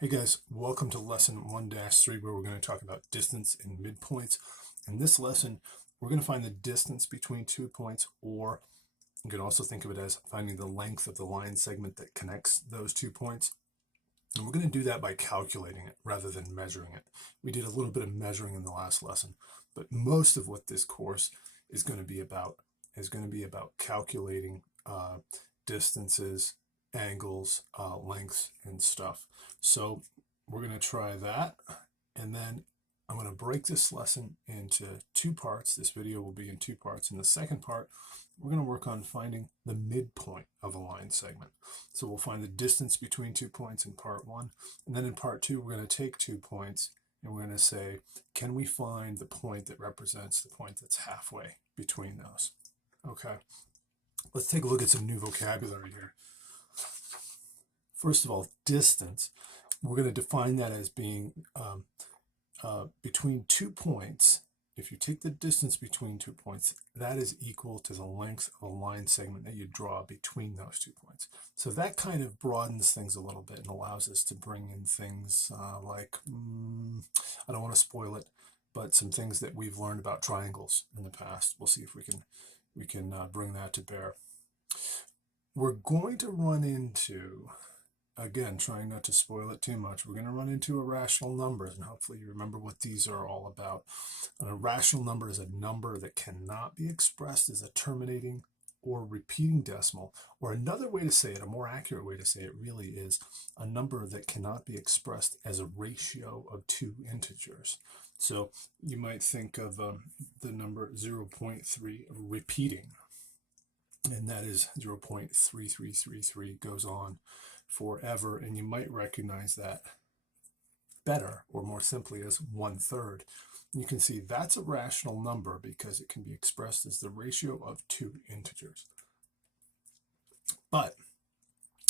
Hey guys, welcome to lesson 1-3 where we're going to talk about distance and midpoints. In this lesson, we're going to find the distance between 2 points, or you can also think of it as finding the length of the line segment that connects those 2 points. And we're going to do that by calculating it rather than measuring it. We did a little bit of measuring in the last lesson, but most of what this course is going to be about calculating distances, angles, lengths, and stuff. So we're going to try that, and then I'm going to break this lesson into 2 parts. This video will be in 2 parts. In the second part, we're going to work on finding the midpoint of a line segment. So we'll find the distance between 2 points in part 1, and then in part 2, we're going to take 2 points and we're going to say, can we find the point that represents the point that's halfway between those? Okay, let's take a look at some new vocabulary here. First of all, distance. We're going to define that as being between 2 points. If you take the distance between 2 points, that is equal to the length of a line segment that you draw between those 2 points. So that kind of broadens things a little bit and allows us to bring in things like, I don't want to spoil it, but some things that we've learned about triangles in the past. We'll see if we can bring that to bear. We're going to run into, again, trying not to spoil it too much, we're going to run into irrational numbers, and hopefully you remember what these are all about. An irrational number is a number that cannot be expressed as a terminating or repeating decimal, or another way to say it, a more accurate way to say it really is a number that cannot be expressed as a ratio of 2 integers. So you might think of the number 0.3 repeating, and that is 0.3333 goes on forever, and you might recognize that better or more simply as 1/3. You can see that's a rational number because it can be expressed as the ratio of 2 integers. But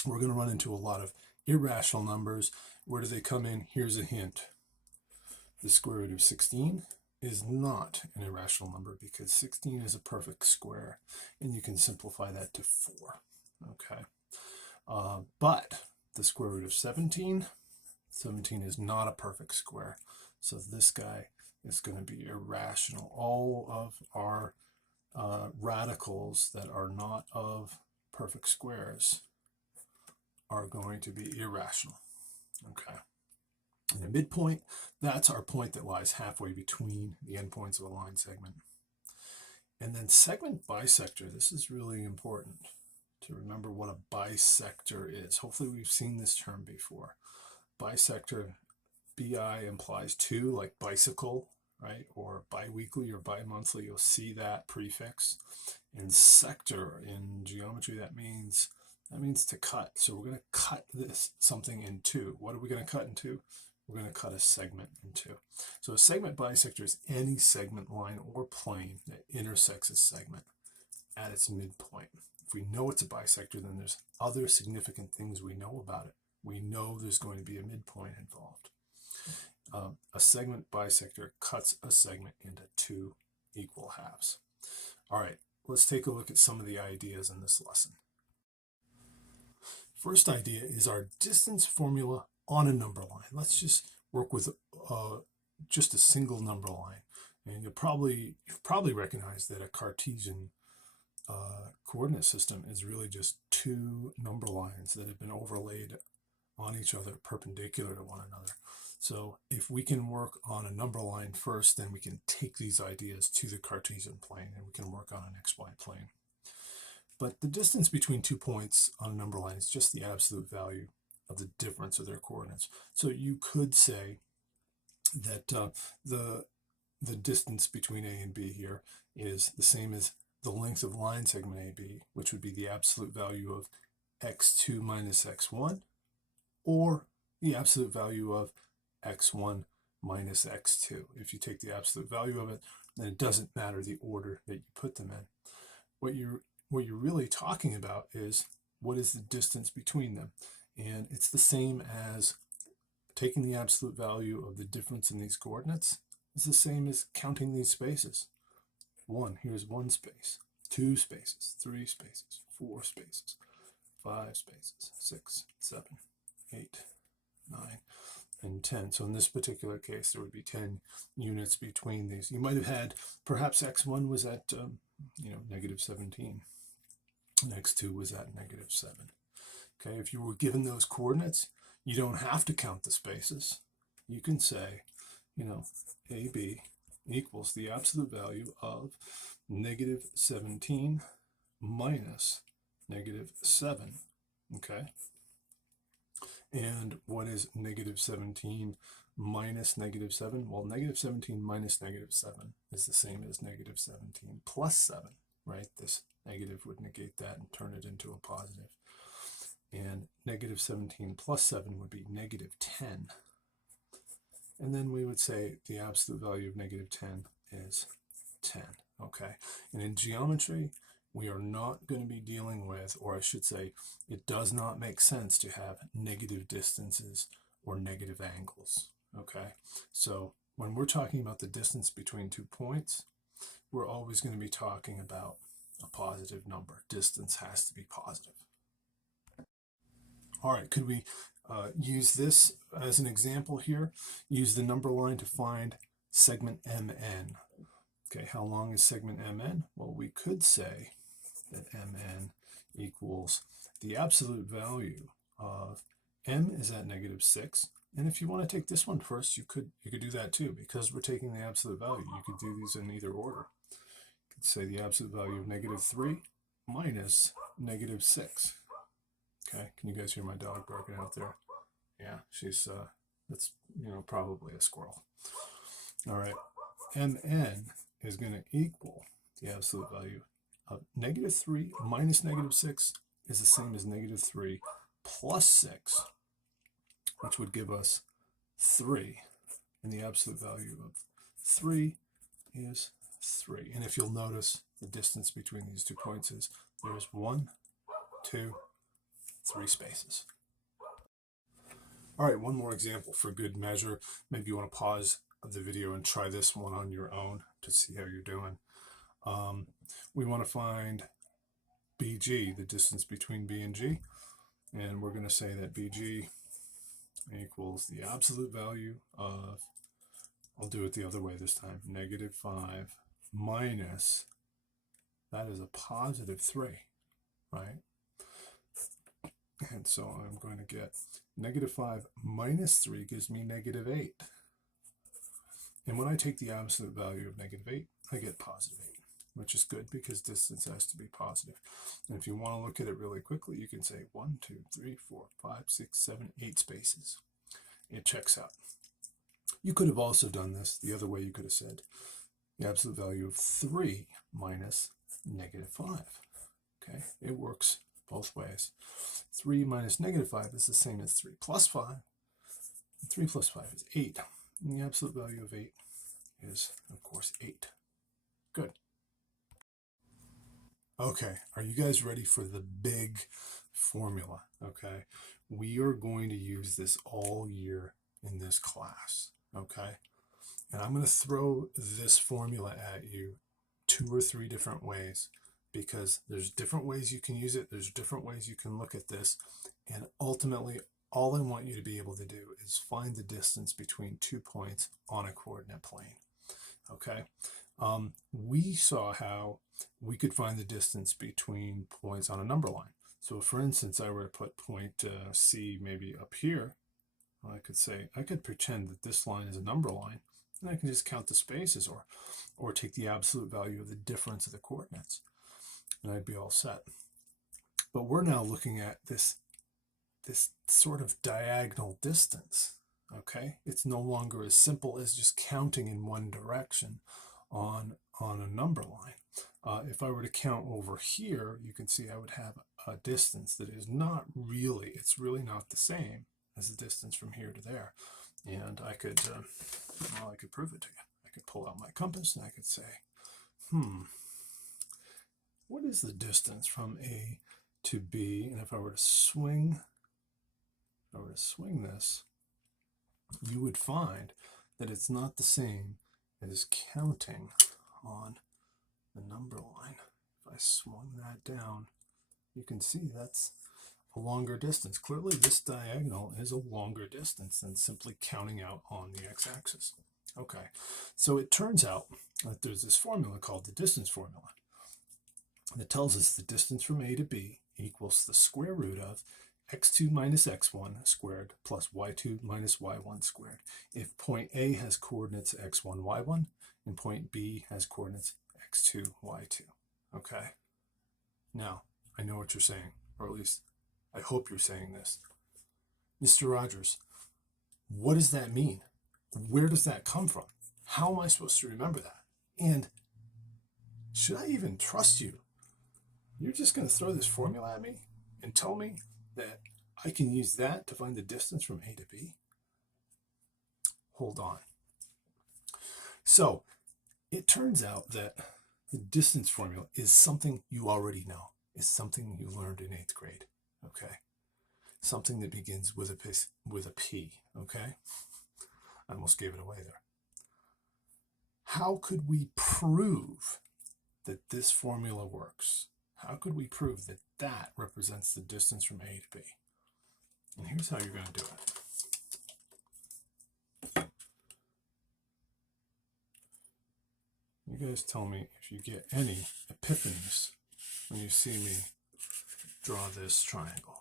we're going to run into a lot of irrational numbers. Where do they come in? Here's a hint. The square root of 16 is not an irrational number because 16 is a perfect square, and you can simplify that to 4. Okay. But the square root of 17 is not a perfect square. So this guy is going to be irrational. All of our radicals that are not of perfect squares are going to be irrational. Okay. And the midpoint, that's our point that lies halfway between the endpoints of a line segment. And then segment bisector, this is really important to remember what a bisector is. Hopefully we've seen this term before. Bisector, bi implies 2, like bicycle, right? Or biweekly or bi-monthly, you'll see that prefix. And sector in geometry, that means to cut. So we're going to cut something in 2. What are we going to cut in 2? We're going to cut a segment in 2. So a segment bisector is any segment, line, or plane that intersects a segment at its midpoint. If we know it's a bisector, then there's other significant things we know about it. We know there's going to be a midpoint involved. A segment bisector cuts a segment into 2 equal halves. All right, let's take a look at some of the ideas in this lesson. First idea is our distance formula on a number line. Let's just work with just a single number line. And you've probably recognized that a Cartesian coordinate system is really just 2 number lines that have been overlaid on each other perpendicular to one another. So if we can work on a number line first, then we can take these ideas to the Cartesian plane and we can work on an XY plane. But the distance between 2 points on a number line is just the absolute value of the difference of their coordinates. So you could say that the distance between A and B here is the same as the length of line segment AB, which would be the absolute value of x2 minus x1, or the absolute value of x1 minus x2. If you take the absolute value of it, then it doesn't matter the order that you put them in. What you're really talking about is what is the distance between them. And it's the same as taking the absolute value of the difference in these coordinates. It's the same as counting these spaces. Here's 1 space, 2 spaces, 3 spaces, 4 spaces, 5 spaces, 6, 7, 8, 9, and 10. So in this particular case, there would be 10 units between these. You might have had, perhaps x1 was at, negative 17. And x2 was at negative 7. Okay, if you were given those coordinates, you don't have to count the spaces. You can say, AB equals the absolute value of negative 17 minus negative 7. Okay, and what is negative 17 minus negative 7? Well, negative 17 minus negative 7 is the same as negative 17 plus 7, right? This negative would negate that and turn it into a positive. And negative 17 plus 7 would be negative 10. And then we would say the absolute value of negative 10 is 10, okay? And in geometry, we are not going to be dealing with, or I should say, it does not make sense to have negative distances or negative angles, okay? So when we're talking about the distance between 2 points, we're always going to be talking about a positive number. Distance has to be positive. All right, could we use this as an example here? Use the number line to find segment MN. Okay, how long is segment MN? Well, we could say that MN equals the absolute value of M is at negative 6. And if you want to take this one first, you could do that too. Because we're taking the absolute value, you could do these in either order. You could say the absolute value of negative 3 minus negative 6. Okay, can you guys hear my dog barking out there? Yeah, she's, that's, probably a squirrel. All right, MN is going to equal the absolute value of negative 3 minus negative 6 is the same as negative 3 plus 6, which would give us 3. And the absolute value of 3 is 3. And if you'll notice, the distance between these 2 points is there's 1, 2, 3 spaces. All right, one more example for good measure. Maybe you want to pause the video and try this one on your own to see how you're doing. We want to find BG, the distance between B and G, and we're going to say that BG equals the absolute value of, I'll do it the other way this time, negative 5 minus, that is a positive 3, right? And so I'm going to get negative 5 minus 3 gives me negative 8. And when I take the absolute value of negative 8, I get positive 8, which is good because distance has to be positive. And if you want to look at it really quickly, you can say 1, 2, 3, 4, 5, 6, 7, 8 spaces. It checks out. You could have also done this the other way. You could have said the absolute value of 3 minus negative 5. Okay, it works both ways. 3 minus negative 5 is the same as 3 plus 5. 3 plus 5 is 8. And the absolute value of 8 is, of course, 8. Good. Okay, are you guys ready for the big formula? Okay, we are going to use this all year in this class. Okay, and I'm going to throw this formula at you 2 or 3 different ways, because there's different ways you can use it. There's different ways you can look at this. And ultimately, all I want you to be able to do is find the distance between 2 points on a coordinate plane. Okay. We saw how we could find the distance between points on a number line. So for instance, I were to put point C maybe up here, I could say, I could pretend that this line is a number line, and I can just count the spaces or take the absolute value of the difference of the coordinates, and I'd be all set. But we're now looking at this sort of diagonal distance, okay? It's no longer as simple as just counting in one direction on a number line. If I were to count over here, you can see I would have a distance that is not really, it's really not the same as the distance from here to there. And I could, I could prove it to you. I could pull out my compass and I could say, what is the distance from A to B? And if I were to swing, this, you would find that it's not the same as counting on the number line. If I swung that down, you can see that's a longer distance. Clearly, this diagonal is a longer distance than simply counting out on the x-axis. Okay, so it turns out that there's this formula called the distance formula that tells us the distance from A to B equals the square root of x2 minus x1 squared plus y2 minus y1 squared if point A has coordinates x1, y1, and point B has coordinates x2, y2. Okay? Now, I know what you're saying, or at least I hope you're saying this. Mr. Rogers, what does that mean? Where does that come from? How am I supposed to remember that? And should I even trust you? You're just going to throw this formula at me and tell me that I can use that to find the distance from A to B? Hold on. So it turns out that the distance formula is something you already know. It's something you learned in 8th grade. Okay? Something that begins with a P. Okay? I almost gave it away there. How could we prove that this formula works? How could we prove that that represents the distance from A to B? And here's how you're going to do it. You guys tell me if you get any epiphanies when you see me draw this triangle.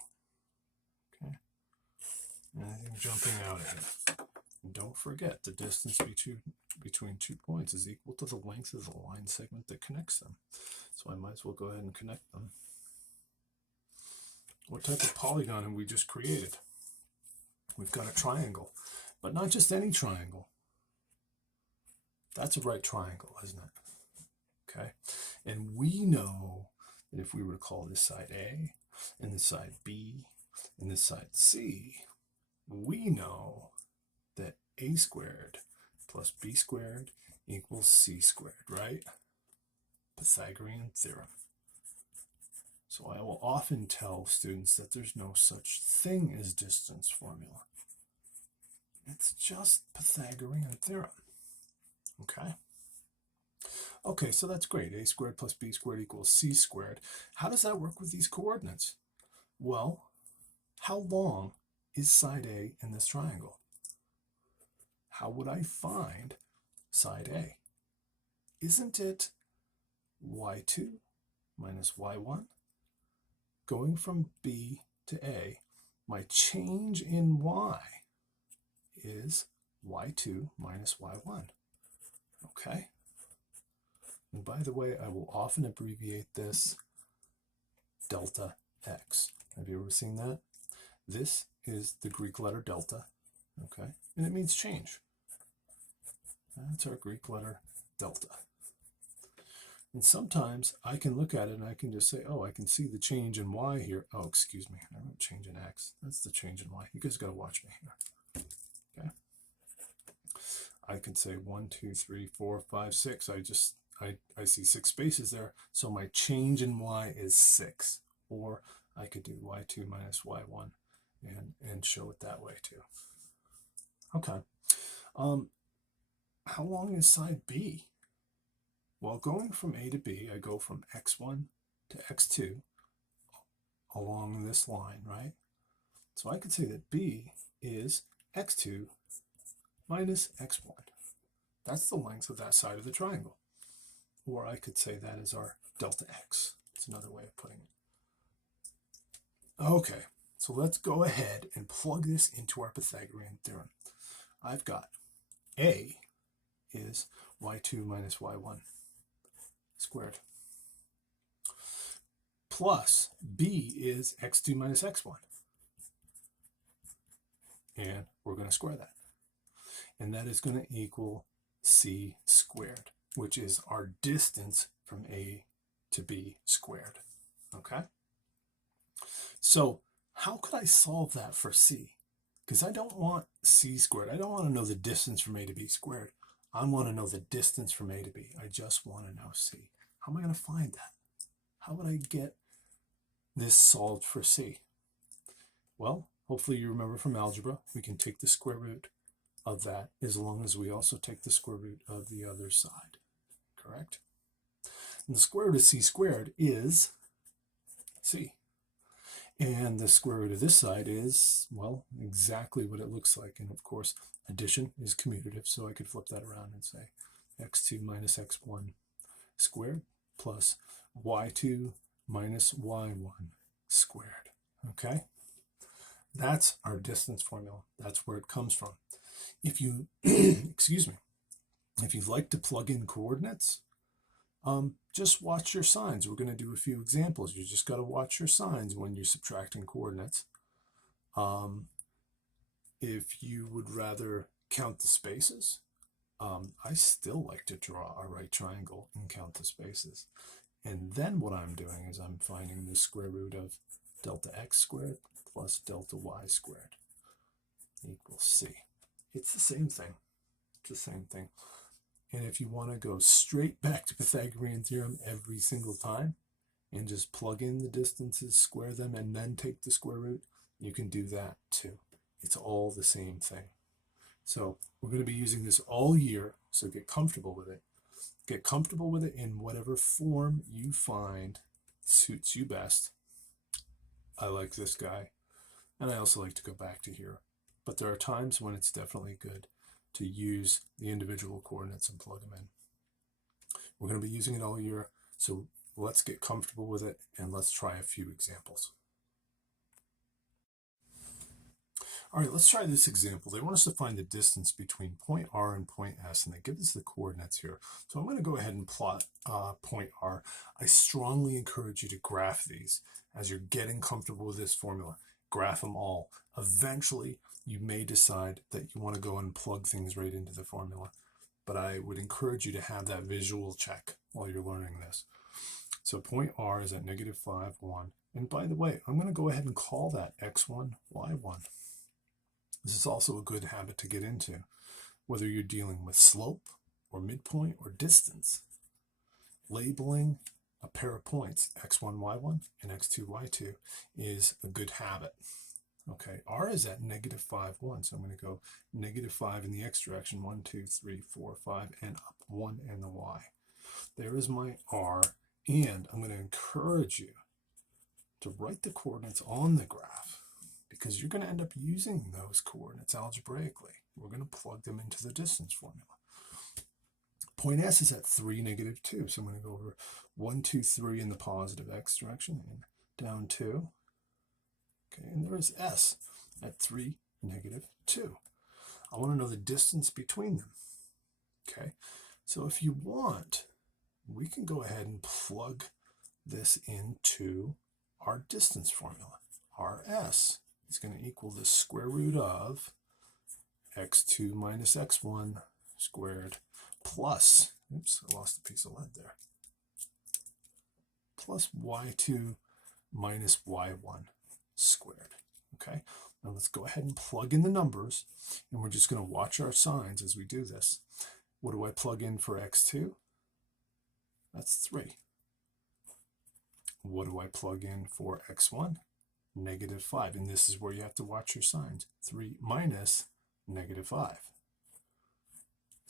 Okay? Anything jumping out at you? And don't forget, the distance between 2 points is equal to the length of the line segment that connects them. So I might as well go ahead and connect them. What type of polygon have we just created? We've got a triangle, but not just any triangle. That's a right triangle, isn't it? Okay. And we know that if we were to call this side A, and this side B, and this side C, we know that A squared plus B squared equals C squared, right? Pythagorean theorem. So I will often tell students that there's no such thing as distance formula. It's just Pythagorean theorem. Okay? Okay, so that's great. A squared plus B squared equals C squared. How does that work with these coordinates? Well, how long is side A in this triangle? How would I find side A? Isn't it y2 minus y1? Going from B to A, my change in y is y2 minus y1. Okay? And by the way, I will often abbreviate this delta x. Have you ever seen that? This is the Greek letter delta, okay? And it means change. That's our Greek letter delta. And sometimes I can look at it and I can just say, oh, I can see the change in y here. Oh, excuse me, I wrote change in x. That's the change in y. You guys got to watch me here. Okay. I can say 1, 2, 3, 4, 5, 6. I see 6 spaces there. So my change in y is 6. Or I could do y2 minus y1 and show it that way too. Okay. How long is side B? Well, going from A to B, I go from x1 to x2 along this line, right? So I could say that B is x2 minus x1. That's the length of that side of the triangle. Or I could say that is our delta x. It's another way of putting it. Okay, so let's go ahead and plug this into our Pythagorean theorem. I've got A is y2 minus y1 squared plus B is x2 minus x1. And we're going to square that. And that is going to equal C squared, which is our distance from A to B squared. Okay? So how could I solve that for C? Because I don't want C squared. I don't want to know the distance from A to B squared. I want to know the distance from A to B. I just want to know C. How am I going to find that? How would I get this solved for C? Well, hopefully you remember from algebra, we can take the square root of that as long as we also take the square root of the other side. Correct? And the square root of C squared is C. And the square root of this side is, well, exactly what it looks like. And of course, addition is commutative, so I could flip that around and say x2 minus x1 squared plus y2 minus y1 squared. Okay? That's our distance formula. That's where it comes from. If you, excuse me, if you'd like to plug in coordinates, just watch your signs. We're going to do a few examples. You just got to watch your signs when you're subtracting coordinates. If you would rather count the spaces, I still like to draw a right triangle and count the spaces. And then what I'm doing is I'm finding the square root of delta x squared plus delta y squared equals c. It's the same thing. It's the same thing. And if you want to go straight back to Pythagorean theorem every single time and just plug in the distances, square them, and then take the square root, you can do that too. It's all the same thing. So we're going to be using this all year, so get comfortable with it. Get comfortable with it in whatever form you find suits you best. I like this guy, and I also like to go back to here. But there are times when it's definitely good to use the individual coordinates and plug them in. We're going to be using it all year, so let's get comfortable with it and let's try a few examples. All right, let's try this example. They want us to find the distance between point R and point S, and they give us the coordinates here. So I'm going to go ahead and plot point R. I strongly encourage you to graph these as you're getting comfortable with this formula. Graph them all. Eventually, you may decide that you want to go and plug things right into the formula, but I would encourage you to have that visual check while you're learning this. So point R is at negative 5, 1. And by the way, I'm going to go ahead and call that x1, y1. This is also a good habit to get into, whether you're dealing with slope or midpoint or distance. Labeling a pair of points, x1, y1 and x2, y2, is a good habit. Okay, R is at negative 5, 1, so I'm going to go negative 5 in the x direction, 1, 2, 3, 4, 5, and up 1 in the y. There is my R, and I'm going to encourage you to write the coordinates on the graph because you're going to end up using those coordinates algebraically. We're going to plug them into the distance formula. Point S is at 3, negative 2, so I'm going to go over 1, 2, 3 in the positive x direction and down 2. Okay, and there is S at 3, negative 2. I want to know the distance between them. Okay, so if you want, we can go ahead and plug this into our distance formula. RS is going to equal the square root of x2 minus x1 squared plus, oops, I lost a piece of lead there, plus y2 minus y1 squared. Okay, now let's go ahead and plug in the numbers, and we're just going to watch our signs as we do this. What do I plug in for x2? That's 3. What do I plug in for x1? Negative 5, and this is where you have to watch your signs. 3 minus negative 5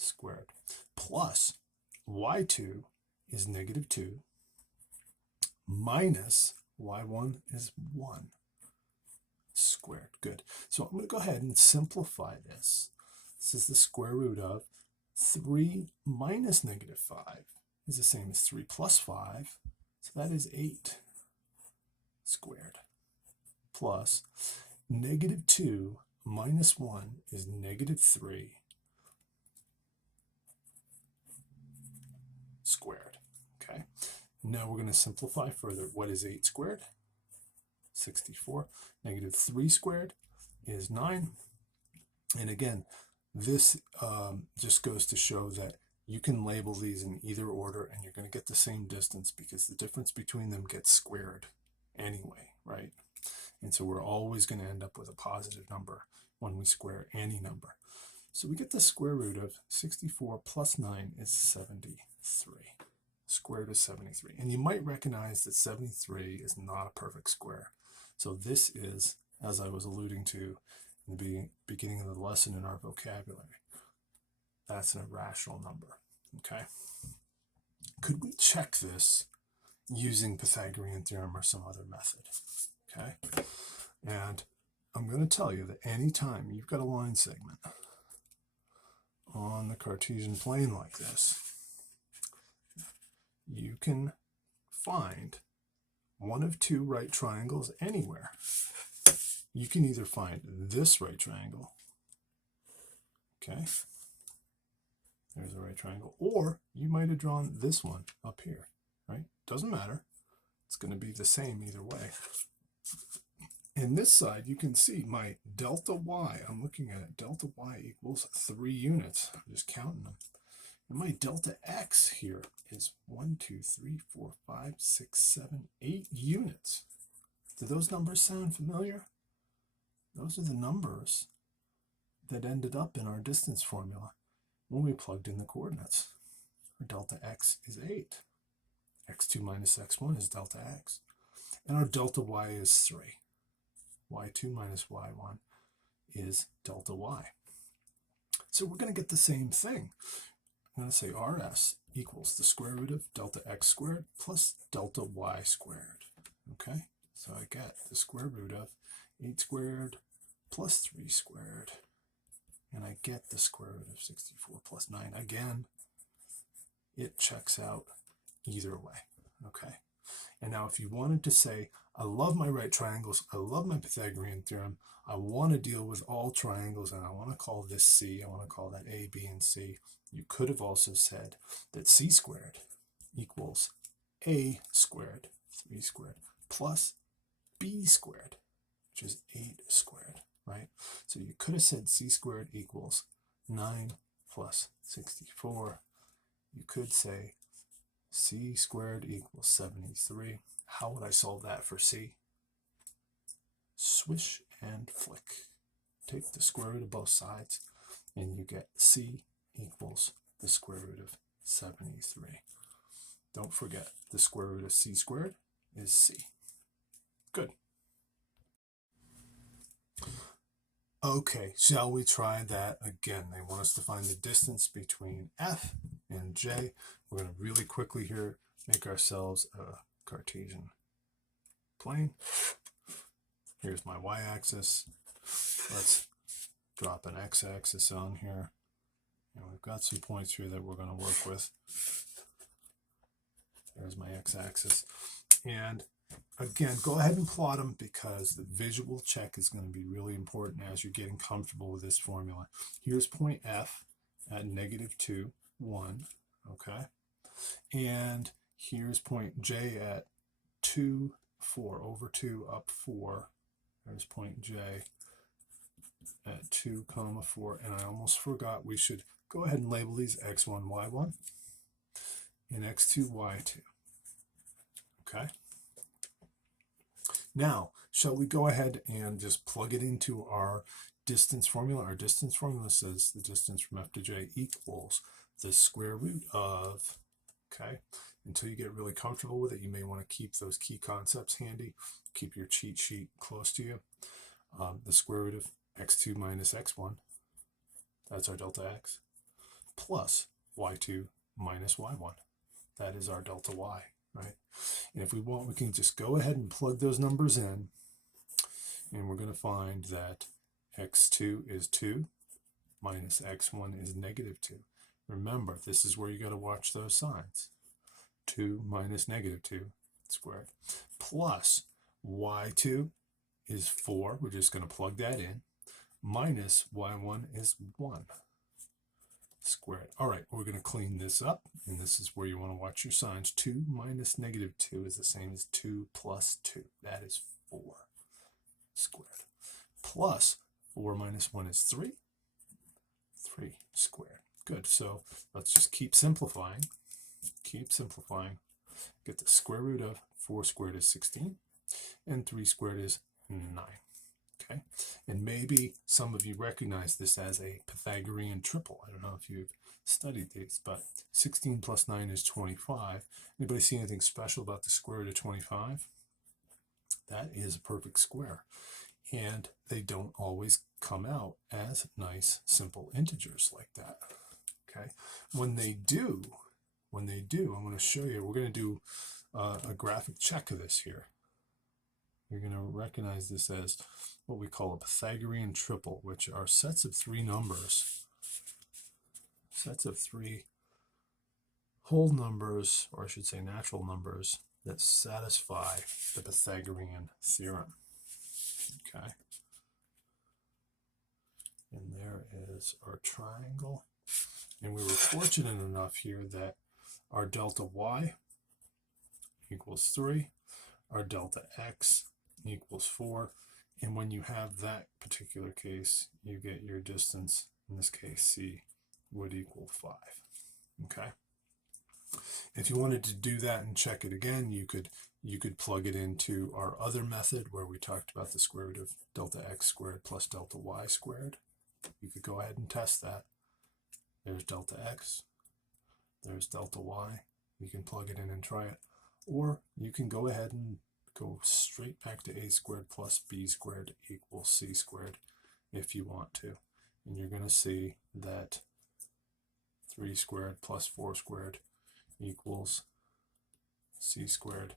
squared plus y2 is negative 2 minus y1 is 1 squared. Good. So I'm going to go ahead and simplify this. This is the square root of 3 minus negative 5 is the same as 3 plus 5. So that is 8 squared plus negative 2 minus 1 is negative 3 squared. Okay. Now we're going to simplify further. What is 8 squared? 64. Negative 3 squared is 9. And again, this just goes to show that you can label these in either order and you're going to get the same distance because the difference between them gets squared anyway, right? And so we're always going to end up with a positive number when we square any number. So we get the square root of 64 plus 9 is 73. Square root is 73. And you might recognize that 73 is not a perfect square. So this is, as I was alluding to in the beginning of the lesson in our vocabulary, that's an irrational number. Okay. Could we check this using Pythagorean theorem or some other method? okay? And I'm going to tell you that anytime you've got a line segment on the Cartesian plane like this, you can find one of two right triangles anywhere. You can either find this right triangle, okay? There's a right triangle. Or you might have drawn this one up here, right? Doesn't matter. It's going to be the same either way. In this side, you can see my delta y, I'm looking at it, delta y equals 3 units. I'm just counting them. And my delta x here is 1, 2, 3, 4, 5, 6, 7, 8 units. Do those numbers sound familiar? Those are the numbers that ended up in our distance formula when we plugged in the coordinates. Our delta x is 8. x2 minus x1 is delta x. And our delta y is 3. y2 minus y1 is delta y. So we're going to get the same thing. I'm going to say rs equals the square root of delta x squared plus delta y squared. Okay, so I get the square root of 8 squared plus 3 squared. And I get the square root of 64 plus 9. Again, it checks out either way. Okay. And now if you wanted to say, I love my right triangles, I love my Pythagorean theorem, I want to deal with all triangles, and I want to call this C, I want to call that A, B, and C, you could have also said that C squared equals A squared, 3 squared, plus B squared, which is 8 squared, right? So you could have said C squared equals 9 plus 64. You could say C squared equals 73. How would I solve that for C? Swish and flick. Take the square root of both sides, and you get C equals the square root of 73. Don't forget, the square root of C squared is C. Good. Okay, shall we try that again? They want us to find the distance between F and J. We're going to really quickly here make ourselves a Cartesian plane. Here's my y-axis. Let's drop an x-axis on here. And we've got some points here that we're going to work with. There's my x-axis. And again, go ahead and plot them because the visual check is going to be really important as you're getting comfortable with this formula. Here's point F at -2, 1, okay? And here's point J at 2, 4, over 2, up 4. There's point J at 2, 4. And I almost forgot, we should go ahead and label these x1, y1, and x2, y2, okay? Now, shall we go ahead and just plug it into our distance formula? Our distance formula says the distance from F to J equals the square root of, okay? Until you get really comfortable with it, you may want to keep those key concepts handy. Keep your cheat sheet close to you. The square root of x2 minus x1, that's our delta x, plus y2 minus y1. That is our delta y, right? And if we want, we can just go ahead and plug those numbers in, and we're going to find that x2 is 2 minus x1 is -2. Remember, this is where you got to watch those signs. 2 minus -2 squared plus y2 is 4. We're just going to plug that in. Minus y1 is 1 squared. All right, we're going to clean this up, and this is where you want to watch your signs. 2 minus -2 is the same as 2 plus 2. That is 4 squared. Plus 4 minus 1 is 3. 3 squared. Good. So let's just keep simplifying. Keep simplifying. Get the square root of 4 squared is 16, and 3 squared is 9. Okay, and maybe some of you recognize this as a Pythagorean triple. I don't know if you've studied these, but 16 plus 9 is 25. Anybody see anything special about the square root of 25? That is a perfect square. And they don't always come out as nice, simple integers like that. Okay, when they do, I'm going to show you, we're going to do a graphic check of this here. you're going to recognize this as what we call a Pythagorean triple, which are sets of three numbers, sets of three whole numbers, or I should say natural numbers, that satisfy the Pythagorean theorem. Okay. And there is our triangle. And we were fortunate enough here that our delta y equals 3, our delta x equals 4, and when you have that particular case, you get your distance, in this case c, would equal 5. Okay. If you wanted to do that and check it again, you could plug it into our other method where we talked about the square root of delta x squared plus delta y squared. You could go ahead and test that. There's delta x, there's delta y. You can plug it in and try it. Or you can go ahead and go straight back to a squared plus b squared equals c squared if you want to. And you're going to see that 3 squared plus 4 squared equals c squared.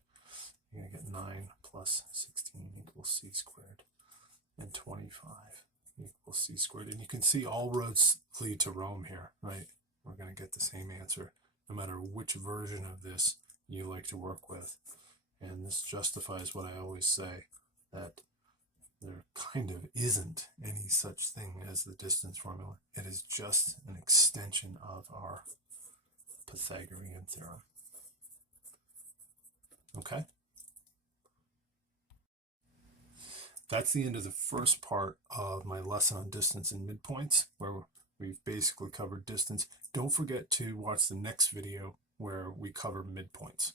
You're going to get 9 plus 16 equals c squared. And 25 equals c squared. And you can see all roads lead to Rome here, right? We're going to get the same answer no matter which version of this you like to work with. And this justifies what I always say, that there kind of isn't any such thing as the distance formula. It is just an extension of our Pythagorean theorem. Okay? That's the end of the first part of my lesson on distance and midpoints, where we've basically covered distance. Don't forget to watch the next video where we cover midpoints.